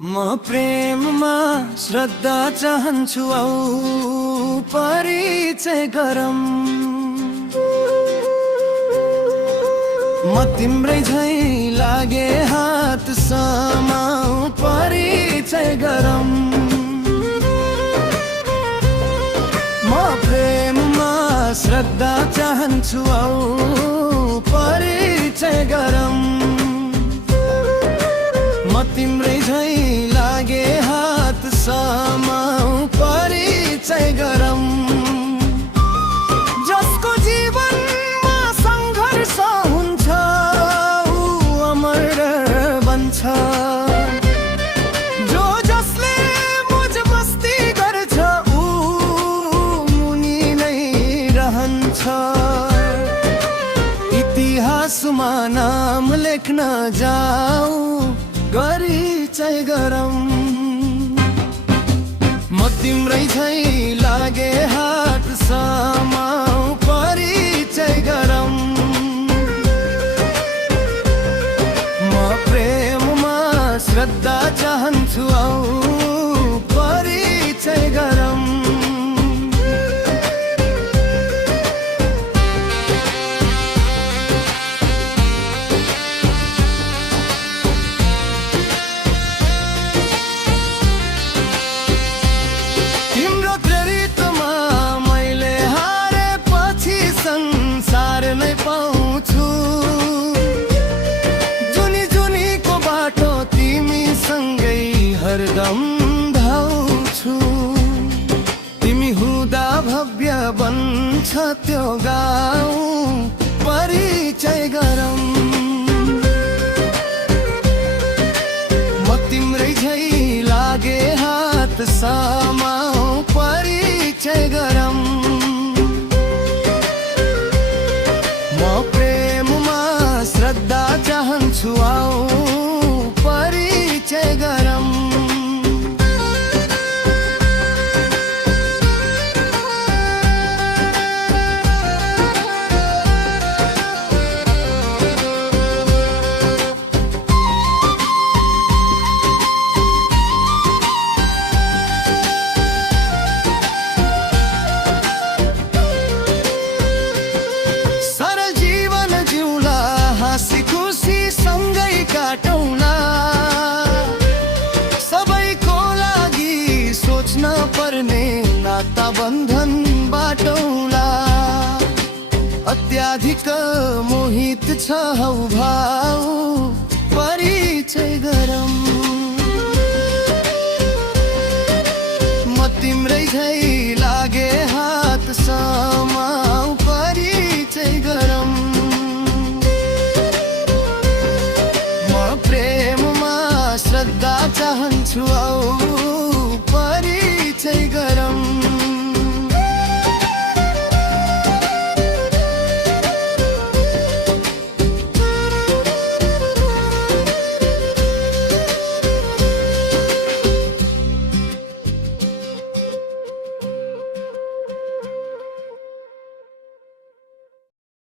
म प्रेममा श्रद्धा चाहन्छु औ परिचय गरम। म तिम्रै झै लागे हात समाउ परिचय गरम। म प्रेममा श्रद्धा चाहन्छु औ परिचय गरम। म तिम्रै झै लागे हात समाउ परिचय गरम। जसको जीवनमा सङ्घर्ष हुन्छ ऊ अमर बन्छ। जो जसले मोज मस्ती गर्छ ऊ मुनि नै रहन्छ। इतिहासमा नाम लेख्न जाऊ परिचय गरम। म तिम्रै झै लागे हात समाउ परिचय गरम। म प्रेममा श्रद्धा चाहन्छु औ परिचय गरम। पाउँछु जुनी जुनीको बाटो तिमी सँगै हरदम धाउँछु। तिमी हुँदा भव्य बन्छ त्यो गाउँ परिचय गरम। म तिम्रै झै लागे हात समाउ परिचय गरम। म प्रेममा श्रद्धा चाहन्छु औ परिचय गरम। सबैको लागि सोच्न पर्ने नाता बन्धन बाटौला। अत्याधिक मोहित छ हौ भाउ परिचय गरम।